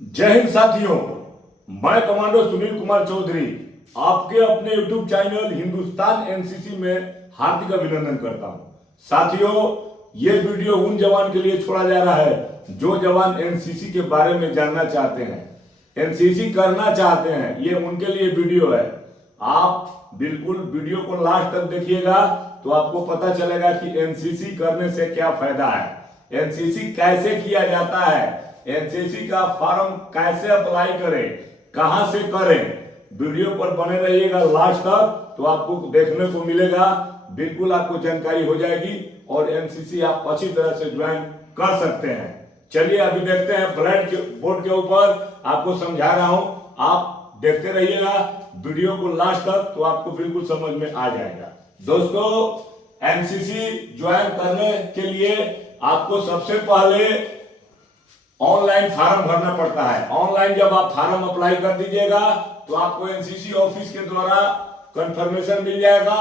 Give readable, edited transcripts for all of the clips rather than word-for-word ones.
जय हिंद साथियों, मैं कमांडो सुनील कुमार चौधरी आपके अपने YouTube चैनल हिंदुस्तान एनसीसी में हार्दिक अभिनंदन करता हूं। साथियों, ये वीडियो उन जवान के लिए छोड़ा जा रहा है जो जवान एनसीसी के बारे में जानना चाहते हैं, एनसीसी करना चाहते हैं। ये उनके लिए वीडियो है। आप बिल्कुल वीडियो को लास्ट तक देखिएगा तो आपको पता चलेगा कि एनसीसी करने से क्या फायदा है, एनसीसी कैसे किया जाता है, एनसीसी का फॉर्म कैसे अप्लाई करें, कहां से करें। वीडियो पर बने रहिएगा लास्ट तक तो आपको देखने को मिलेगा, बिल्कुल आपको जानकारी हो जाएगी और एनसीसी आप अच्छी तरह से ज्वाइन कर सकते हैं। चलिए अभी देखते हैं, ब्लैक बोर्ड के ऊपर आपको समझा रहा हूं, आप देखते रहिएगा वीडियो को लास्ट तक तो आपको बिल्कुल समझ में आ जाएगा। दोस्तों, एनसीसी ज्वाइन करने के लिए आपको सबसे पहले ऑनलाइन फॉर्म भरना पड़ता है। ऑनलाइन जब आप फॉर्म अप्लाई कर दीजिएगा तो आपको एनसीसी ऑफिस के द्वारा कंफर्मेशन मिल जाएगा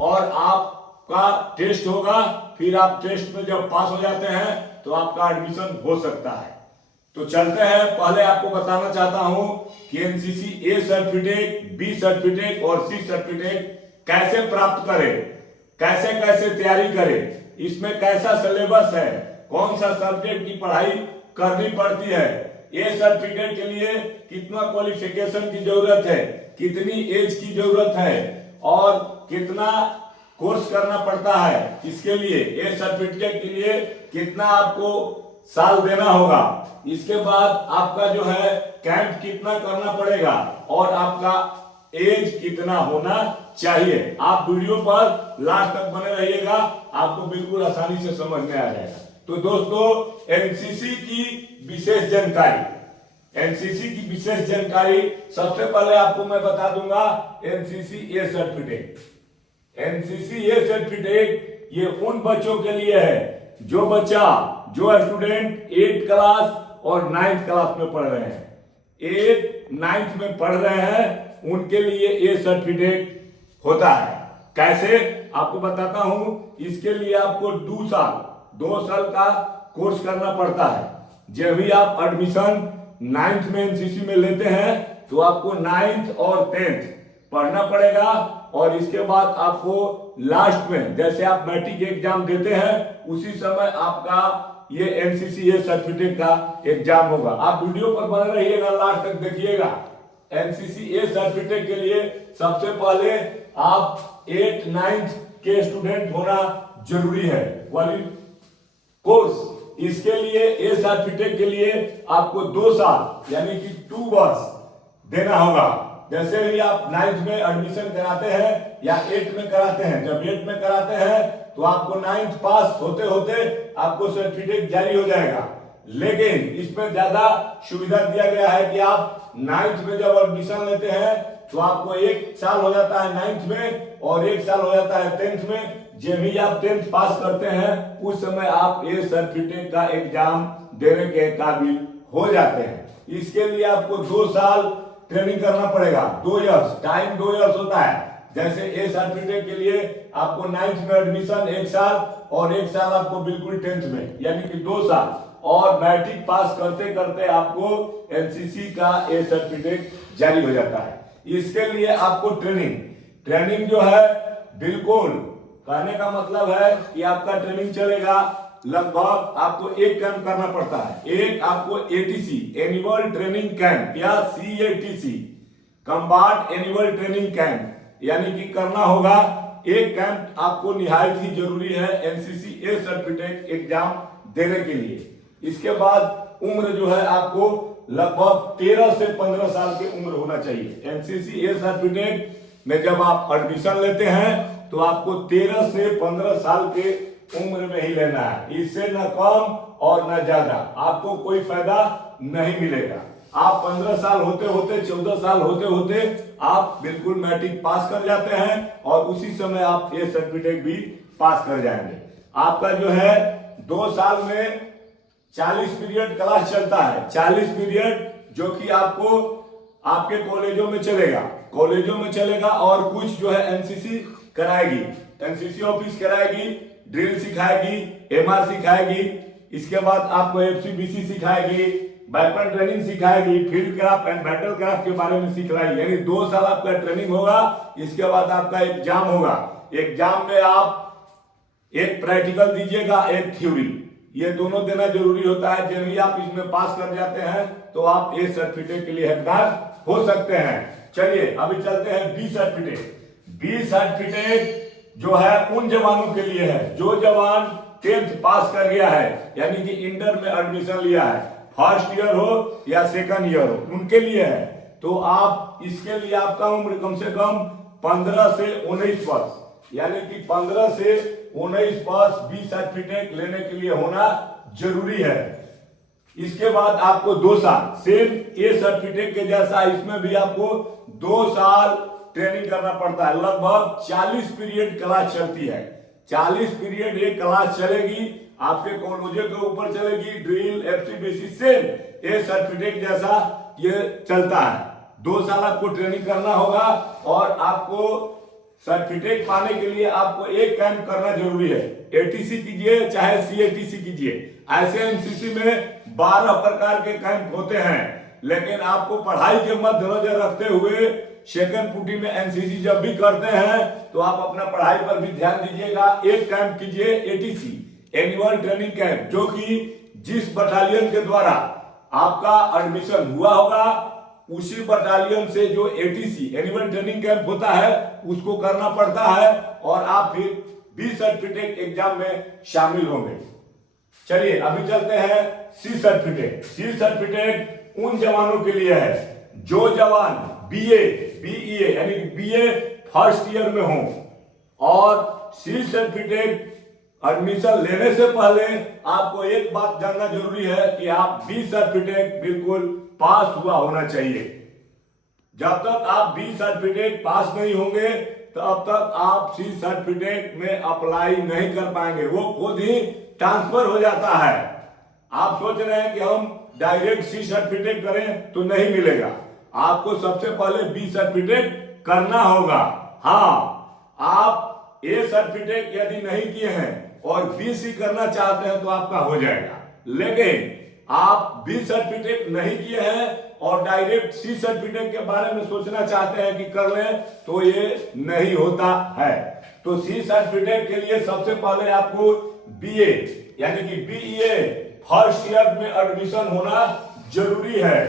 और आपका टेस्ट होगा। फिर आप टेस्ट में जब पास हो जाते हैं तो आपका एडमिशन हो सकता है। तो चलते हैं, पहले आपको बताना चाहता हूं कि NCC A certificate, B certificate और सी सर्टिफिकेट कैसे प्राप्त करें, कैसे कैसे तैयारी करें, इसमें कैसा सिलेबस है, कौन सा सब्जेक्ट की पढ़ाई करनी पड़ती है, ए सर्टिफिकेट के लिए कितना क्वालिफिकेशन की जरूरत है, कितनी एज की जरूरत है और कितना कोर्स करना पड़ता है। इसके लिए ए सर्टिफिकेट के लिए कितना आपको साल देना होगा, इसके बाद आपका जो है कैंप कितना करना पड़ेगा और आपका एज कितना होना चाहिए। आप वीडियो पर लास्ट तक बने रहिएगा, आपको बिल्कुल आसानी से समझ में आ जाएगा। तो दोस्तों, एनसीसी की विशेष जानकारी, एनसीसी की विशेष जानकारी सबसे पहले आपको मैं बता दूंगा। NCC A certificate, NCC A certificate ये उन बच्चों के लिए है जो स्टूडेंट 8th क्लास और 9th क्लास में पढ़ रहे हैं, 8th 9th में पढ़ रहे हैं, उनके लिए ए सर्टिफिकेट होता है। कैसे आपको बताता हूं। इसके लिए आपको 2 साल का कोर्स करना पड़ता है। जब भी आप एडमिशन 9th में एनसीसी में लेते हैं तो आपको 9th और 10th पढ़ना पड़ेगा और इसके बाद आपको लास्ट में जैसे आप मैट्रिक एग्जाम देते हैं उसी समय आपका ये एनसीसी ए सर्टिफिकेट का एग्जाम होगा। आप वीडियो पर बने रहिएगा, लास्ट तक देखिएगा। एनसीसी ए सर्टिफिकेट के लिए सबसे पहले आप 8th 9th के स्टूडेंट होना जरूरी है वाली कोर्स। इसके लिए ए सर्टिफिकेट के लिए आपको 2 साल यानी कि 2 वर्ष देना होगा। जैसे ही आप 9th में एडमिशन कराते हैं या 8th में कराते हैं, जब 8th में कराते हैं तो आपको 9th पास होते होते आपको सर्टिफिकेट जारी हो जाएगा। लेकिन इसमें ज्यादा सुविधा दिया गया है कि आप 9th में जब एडमिशन लेते हैं तो आपको 1 साल हो जाता है 9th में और 1 साल हो जाता है 10th में। जब भी आप 10th पास करते हैं उस समय आप ए सर्टिफिकेट का एग्जाम देने के काबिल हो जाते हैं। इसके लिए आपको 2 साल ट्रेनिंग करना पड़ेगा। 2 इयर्स टाइम, 2 इयर्स होता है। जैसे ए सर्टिफिकेट के लिए आपको 9th में एडमिशन 1 साल और 1 साल आपको बिल्कुल 10th में यानी कि 2 साल और मैट्रिक पास करते करते आपको एनसीसी का ए सर्टिफिकेट जारी हो जाता है। इसके लिए आपको ट्रेनिंग जो है, बिल्कुल कहने का मतलब है कि आपका ट्रेनिंग चलेगा लगभग, आपको 1 कैंप करना पड़ता है। एक आपको एटीसी एनुअल ट्रेनिंग कैंप या सीएटीसी कम्बाट एनुअल ट्रेनिंग कैंप यानी कि करना होगा। 1 कैंप आपको निहायत ही जरूरी है एनसीसी ए सर्टिफिकेट एग्जाम देने के लिए। इसके बाद उम्र जो है आपको लगभग 13 से 15 साल की उम्र होना चाहिए। एनसीसी ए सर्टिफिकेट में जब आप एडमिशन लेते हैं तो आपको 13 से 15 साल के उम्र में ही लेना है, इससे न कम और न ज्यादा आपको कोई फायदा नहीं मिलेगा। आप 15 साल होते होते, 14 साल होते होते आप बिल्कुल मैट्रिक पास कर जाते हैं और उसी समय आप ए सर्टिफिकेट भी पास कर जाएंगे। आपका जो है 2 साल में 40 पीरियड क्लास चलता है, 40 पीरियड जो कि आपको आपके कॉलेजों में चलेगा और कुछ जो है एनसीसी कराएगी, एनसीसी ऑफिस कराएगी, ड्रिल सिखाएगी, एमआर सिखाएगी, इसके बाद आपको एफसीबीसी सिखाएगी, वेपन ट्रेनिंग सिखाएगी, field craft and battle craft के बारे में सिखलाएगी। यानी 2 साल आपका ट्रेनिंग होगा, इसके बाद आपका एग्जाम होगा। एग्जाम में आप एक प्रैक्टिकल दीजिएगा, एक थ्योरी, ये दोनों देना जरूरी होता है। जब भी आप इसमें पास कर जाते हैं तो आप ए सर्टिफिकेट के लिए हकदार हो सकते हैं। चलिए अभी चलते हैं बी सर्टिफिकेट। बी सर्टिफिकेट जो है उन जवानों के लिए है जो जवान 10th पास कर गया है, यानी कि इंटर में एडमिशन लिया है, फर्स्ट ईयर हो या सेकंड ईयर हो, उनके लिए है। तो आप इसके लिए आपका उम्र कम से कम 15 से 19 वर्ष, यानी कि 15 से 19 वर्ष बी सर्टिफिकेट लेने के लिए होना जरूरी है। इसके बाद आपको 2 साल सेम ए सर्टिफिकेट के जैसा इसमें भी आपको 2 साल ट्रेनिंग करना पड़ता है। लगभग 40 पीरियड क्लास चलती है। 40 पीरियड ये क्लास चलेगी, आपके कॉलेज के ऊपर चलेगी, ड्रिल एफसीबीसी सेम ए सर्टिफिकेट जैसा ये चलता है। 2 साल आपको ट्रेनिंग करना होगा और आपको सर्टिफिकेट पाने के लिए आपको एक कैंप करना जरूरी है। एटीसी कीजिए चाहे सीएटीसी कीजिए, ऐसे एनसीसी में 12 प्रकार के कैंप होते हैं, लेकिन आपको पढ़ाई के मद्देनजर रखते हुए सेकंड पुटी में एनसीसी जब भी करते हैं तो आप अपना पढ़ाई पर भी ध्यान दीजिएगा। एक कैंप कीजिए एटीसी, एनुअल ट्रेनिंग कैंप, जो कि जिस बटालियन के द्वारा आपका एडमिशन हुआ होगा उसी बटालियन से जो एटीसी एनुअल ट्रेनिंग कैंप होता है उसको करना पड़ता है और आप फिर बी सर्टिफिकेट एग्जाम में शामिल होंगे। चलिए अभी चलते हैं सी सर्टिफिकेट। सी सर्टिफिकेट उन जवानों के लिए है जो जवान बीए बीईए यानी बीए फर्स्ट ईयर में हो। और सी सर्टिफिकेट एडमिशन लेने से पहले आपको एक बात जानना जरूरी है कि आप बी सर्टिफिकेट बिल्कुल पास हुआ होना चाहिए। जब तक आप बी सर्टिफिकेट पास नहीं होंगे तब तक आप सी सर्टिफिकेट में अप्लाई नहीं कर पाएंगे, वो खुद ही ट्रांसफर हो जाता है। आप सोच रहे हैं कि हम डायरेक्ट सी सर्टिफिकेट करें तो नहीं मिलेगा, आपको सबसे पहले बी सर्टिफिकेट करना होगा। हाँ, आप ए सर्टिफिकेट यदि नहीं किए हैं और बी सी करना चाहते हैं तो आपका हो जाएगा, लेकिन आप बी सर्टिफिकेट नहीं किए हैं और डायरेक्ट सी सर्टिफिकेट के बारे में सोचना चाहते हैं कि कर लें तो ये नहीं होता है। तो सी सर्टिफिकेट के लिए सबसे पहले आपको बीए यानी कि बीईए फर्स्ट ईयर में एडमिशन होना जरूरी है।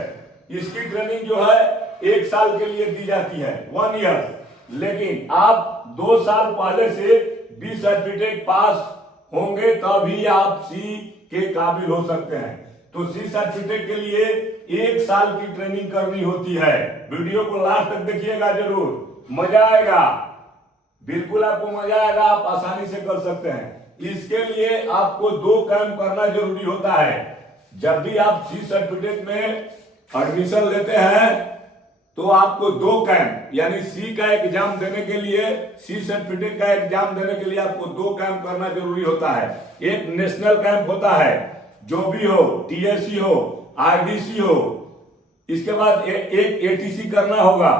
इसकी ट्रेनिंग जो है 1 साल के लिए दी जाती है, 1 ईयर, लेकिन आप 2 साल पहले से बी सर्टिफिकेट पास होंगे तभी आप सी के काबिल हो सकते हैं। तो सी सर्टिफिकेट के लिए 1 साल की ट्रेनिंग करनी होती है। वीडियो को लास्ट तक देखिएगा, जरूर मजा आएगा, बिल्कुल आपको मजा आएगा, आप आसानी से कर सकते हैं। इसके लिए आपको 2 कैंप करना जरूरी होता है। जब भी आप सी सर्टिफिकेट में एडमिशन लेते हैं तो आपको 2 कैंप यानी सी का एग्जाम देने के लिए, सी सर्टिफिकेट का एग्जाम देने के लिए आपको 2 कैंप करना जरूरी होता है। एक नेशनल कैंप होता है, जो भी हो, टीएससी हो, आरडीसी हो, इसके बाद एक एटीसी करना होगा।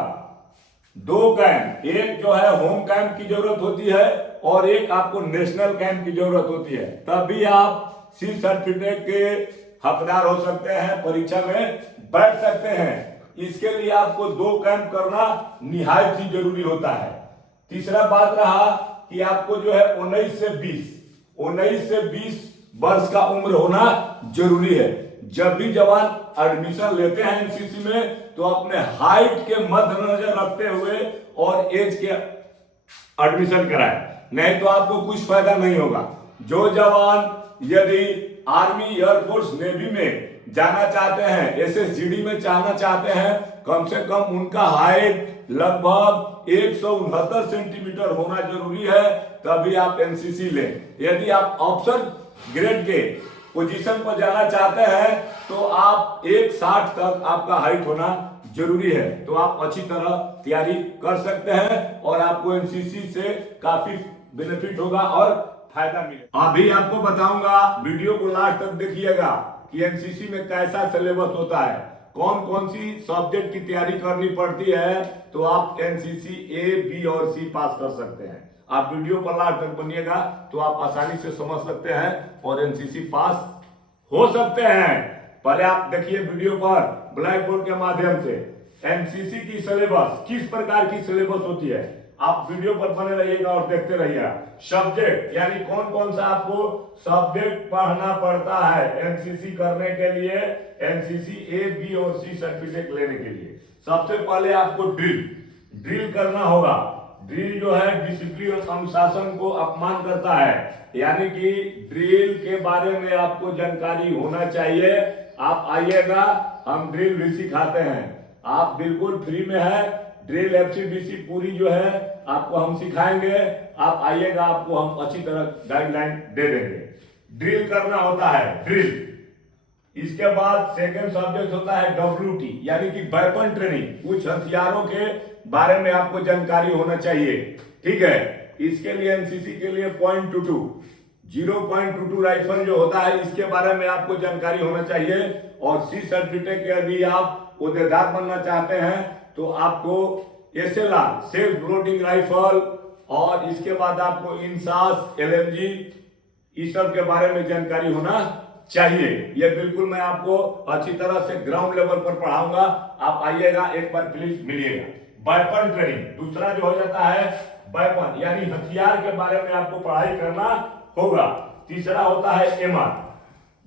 2 कैंप, एक जो है होम कैंप की जरूरत होती है और एक आपको नेशनल कैंप की जरूरत होती है, तभी आप सी सर्टिफिकेट के हकदार हो सकते हैं, परीक्षा में बैठ सकते हैं। इसके लिए आपको 2 कैंप करना निहायत ही जरूरी होता है। तीसरा बात रहा कि आपको जो है 19 से 20 वर्ष का उम्र होना जरूरी है। जब भी जवान एडमिशन लेते हैं एनसीसी में तो अपने हाइट के मद्देनजर रखते हुए और एज के एडमिशन कराएं, नहीं तो आपको कुछ फायदा नहीं होगा। जो जवान यदि आर्मी, एयरफोर्स, नेवी में जाना चाहते हैं, एसएसजीडी में जाना चाहते हैं, कम से कम उनका हाइट लगभग 169 सेंटीमीटर होना जरूरी है, तभी आप एनसीसी लें। यदि आप अफसर ग्रेड के पोजीशन पर जाना चाहते हैं तो आप 160 तक आपका हाइट होना जरूरी है। तो आप अच्छी तरह तैयारी कर सकते हैं और आपको एनसीसी से काफी बेनिफिट होगा और फायदा मिलेगा। अभी आपको बताऊंगा, वीडियो को लास्ट तक देखिएगा कि एनसीसी में कैसा सिलेबस होता है, कौन कौन सी सब्जेक्ट की तैयारी करनी पड़ती है, तो आप एनसीसी ए, बी और सी पास कर सकते हैं। आप वीडियो पर लास्ट तक बनिएगा तो आप आसानी से समझ सकते हैं और एनसीसी पास हो सकते हैं। पहले आप देखिए वीडियो पर ब्लैक बोर्ड के माध्यम से एनसीसी की सिलेबस किस प्रकार की सिलेबस होती है, आप वीडियो पर बने रहिएगा और देखते रहिएगा। सब्जेक्ट यानी कौन कौन सा आपको सब्जेक्ट पढ़ना पड़ता है एनसीसी करने के लिए, एनसीसी ए बी और सी सर्टिफिकेट लेने के लिए। सबसे पहले आपको ड्रिल करना होगा। ड्रिल जो है डिसिप्लिन और अनुशासन को अपमान करता है, यानी कि ड्रिल के बारे में आपको जानकारी होना चाहिए। आप आइएगा, हम ड्रिल भी सिखाते हैं, आप बिल्कुल फ्री में है। ड्रिल एफसीबीसी पूरी जो है आपको हम सिखाएंगे, आप आइएगा, आपको हम अच्छी तरह गाइडलाइन दे देंगे। ड्रिल करना होता है ड्रिल। इसके बाद सेकंड सब्जेक्ट होता है WT यानी कि वेपन ट्रेनिंग। कुछ हथियारों के बारे में आपको जानकारी होना चाहिए, ठीक है। इसके लिए एनसीसी के लिए 0.22 राइफल जो होता है इसके बारे में आपको जानकारी होना चाहिए। और सी सर्टिफिकेट के यदि आप ओहदेदार बनना चाहते हैं तो आपको SLR सेल्फ लोडिंग राइफल और इसके बाद आपको इंसास LMG इस सब के बारे में जानकारी होना चाहिए। ये बिल्कुल मैं आपको अच्छी तरह से ग्राउंड लेवल पर पढ़ाऊंगा, आप आइएगा, एक बार प्लीज मिलिएगा। वेपन ट्रेनिंग दूसरा जो हो जाता है वेपन यानी हथियार के बारे में आपको पढ़ाई करना होगा। तीसरा होता है MR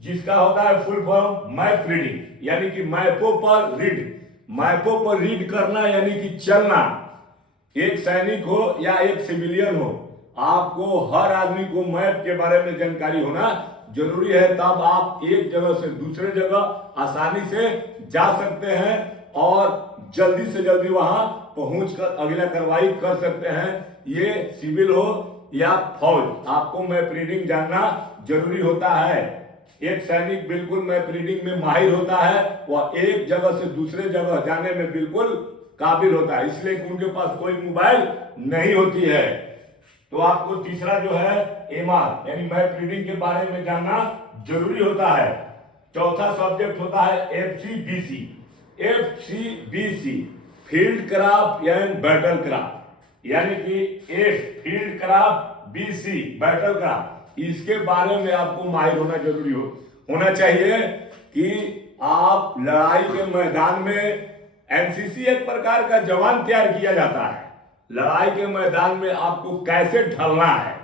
जिसका होता है फुल फॉर्म मैप रीडिंग यानी कि मैपों पर रीड करना यानी कि चलना। एक सैनिक हो या एक सिविलियन हो, आपको हर आदमी को मैप के बारे में जानकारी होना जरूरी है, तब आप एक जगह से दूसरे जगह आसानी से जा सकते हैं और जल्दी से जल्दी वहां पहुंचकर अगला कार्रवाई कर सकते हैं। ये सिविल हो या फौज, आपको मैप रीडिंग जानना जरूरी होता है। एक सैनिक बिल्कुल मैप रीडिंग में माहिर होता है, वह एक जगह से दूसरे जगह जाने में बिल्कुल काबिल होता है, इसलिए उनके पास कोई मोबाइल नहीं होती है। तो आपको तीसरा जो है MR यानी मैप रीडिंग के बारे में जानना जरूरी होता है। चौथा सब्जेक्ट होता है FCBC field craft and battle craft यानी कि F field craft BC battle craft. इसके बारे में आपको माहिर होना जरूरी होना चाहिए कि आप लड़ाई के मैदान में, एनसीसी एक प्रकार का जवान तैयार किया जाता है, लड़ाई के मैदान में आपको कैसे ढलना है।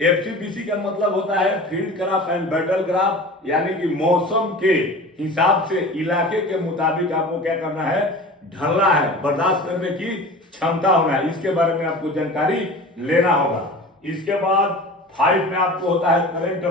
FCBC का मतलब होता है field craft and battle craft यानी कि मौसम के हिसाब से इलाके के मुताबिक आपको क्या करना है, ढलना है, बर्दाश्त करने की क्षमता होना है। इसके बारे में आपको जानकारी लेना होगा। इसके बाद 5 में आपको होता है करंट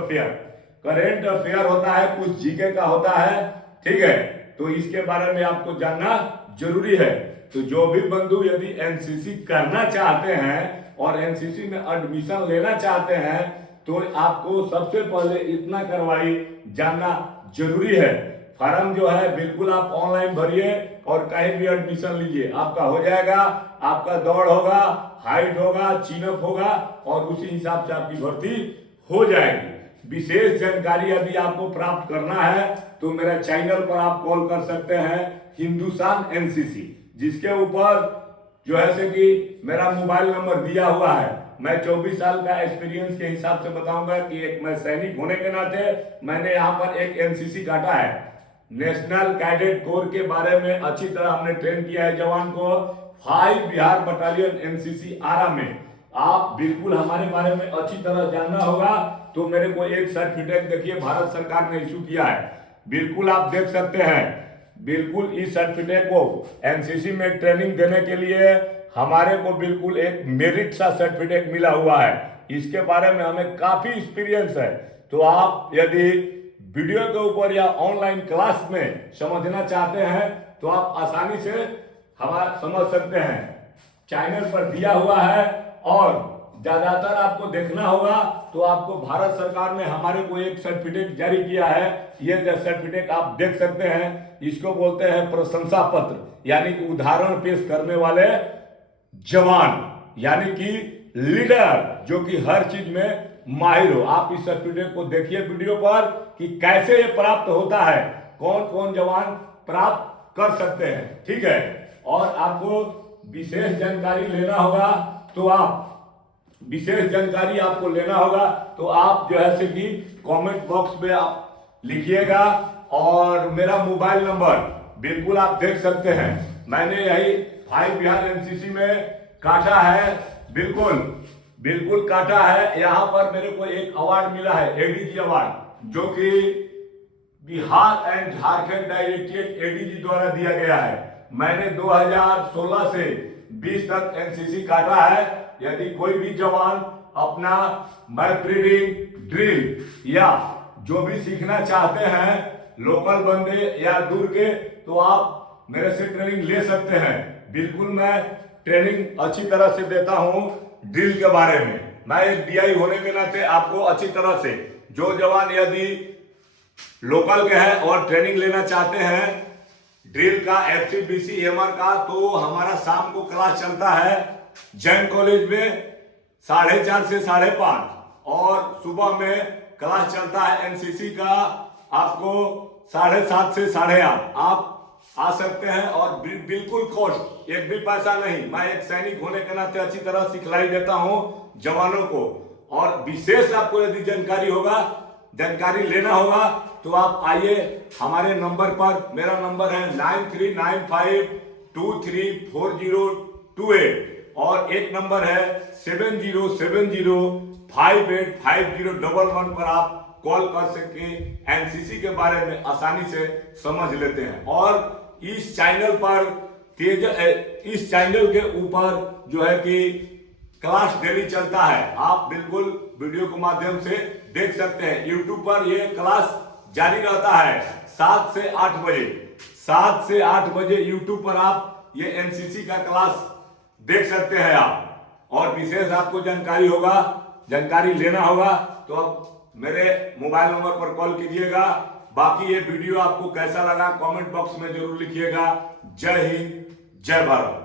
अफेयर होता है, कुछ जीके का होता है, ठीक है। तो इसके बारे में आपको जानना जरूरी है। तो जो भी बंधु यदि एनसीसी करना चाहते हैं और एनसीसी में एडमिशन लेना चाहते हैं तो आपको सबसे पहले इतना कार्रवाई जानना जरूरी है। फॉर्म जो है बिल्कुल आप ऑनलाइन भरिए और कहीं भी एडमिशन लीजिए, आपका हो जाएगा। आपका दौड़ होगा, हाइट होगा, चिनअप होगा और उसी हिसाब से आपकी भर्ती हो जाएगी। विशेष जानकारी यदि आपको प्राप्त करना है तो मेरे चैनल पर आप कॉल कर सकते हैं हिंदुस्तान एनसीसी, जिसके ऊपर जो है से कि मेरा मोबाइल नंबर दिया हुआ है। मैं 24 साल का एक्सपीरियंस के हिसाब से बताऊंगा कि एक मैं सैनिक होने के नाते मैंने यहाँ पर एक एनसीसी काटा है। नेशनल कैडेट कोर के बारे में अच्छी तरह हमने ट्रेन किया है जवान को। 5 बिहार बटालियन एनसीसी आरा में आप बिल्कुल हमारे बारे में अच्छी तरह जानना होगा। तो मेरे को एक सर्टिफिकेट देखिए भारत सरकार ने इशू किया है, बिल्कुल आप देख सकते हैं। बिल्कुल इस सर्टिफिकेट को एनसीसी में ट्रेनिंग देने के लिए हमारे को बिल्कुल एक मेरिट सा सर्टिफिकेट मिला हुआ है। इसके बारे में हमें काफी एक्सपीरियंस है। तो आप यदि वीडियो के ऊपर या ऑनलाइन क्लास में समझना चाहते हैं तो आप आसानी से हमारा समझ सकते हैं, चैनल पर दिया हुआ है। और ज्यादातर आपको देखना होगा तो आपको भारत सरकार ने हमारे को एक सर्टिफिकेट जारी किया है। ये सर्टिफिकेट आप देख सकते हैं, इसको बोलते हैं प्रशंसा पत्र यानी कि उदाहरण पेश करने वाले जवान यानी कि लीडर जो कि हर चीज में माहिर हो। आप इस सर्टिफिकेट को देखिए वीडियो पर कि कैसे ये प्राप्त होता है, कौन कौन जवान प्राप्त कर सकते हैं, ठीक है। और आपको विशेष जानकारी लेना होगा तो आप जो है से कि कमेंट बॉक्स में आप लिखिएगा और मेरा मोबाइल नंबर बिल्कुल आप देख सकते हैं। मैंने यही भाई बिहार एनसीसी में काटा है, बिल्कुल बिल्कुल काटा है। यहाँ पर मेरे को एक अवार्ड मिला है, एडीजी अवार्ड, जो कि Bihar and Jharkhand directorate ADG द्वारा दिया गया है। मैंने 2016 से 20 तक एनसीसी काटा है। यदि कोई भी जवान अपना मैप रीडिंग, ड्रिल या जो भी सीखना चाहते हैं, लोकल बंदे या दूर के, तो आप मेरे से ट्रेनिंग ले सकते हैं। बिल्कुल मैं ट्रेनिंग अच्छी तरह से देता हूं ड्रिल के बारे में। मैं एक डीआई होने के नाते आपको अच्छी तरह से, जो जवान यदि लोकल के हैं और ट्रेनिंग लेना चाहते हैं ड्रिल का, एफसीबीसी एमआर का, तो हमारा शाम को क्लास चलता है जैन कॉलेज में 4:30 से 5:30, और सुबह में क्लास चलता है एनसीसी का आपको 7:30 से 8:30। आप आ सकते हैं और बिल्कुल कॉस्ट, एक भी पैसा नहीं। मैं एक सैनिक होने के नाते अच्छी तरह सिखलाई देता हूं जवानों को। और विशेष आपको यदि जानकारी लेना होगा तो आप आइए हमारे नंबर पर। मेरा नंबर है 9395234028 और एक नंबर है 7070585011 पर आप कॉल कर सके एनसीसी के बारे में आसानी से समझ लेते हैं। और इस चैनल के ऊपर जो है कि क्लास डेली चलता है, आप बिल्कुल वीडियो के माध्यम से देख सकते हैं। यूट्यूब पर ये क्लास जारी रहता है 7 से 8 बजे। 7 से 8 बजे यूट्यूब पर आप ये एनसीसी का क्लास देख सकते हैं आप। और विशेष आपको जानकारी लेना होगा तो आप मेरे मोबाइल नंबर पर कॉल कीजिएगा। बाकी ये वीडियो आपको कैसा लगा कमेंट बॉक्स में जरूर लिखिएगा। जय हिंद, जय भारत।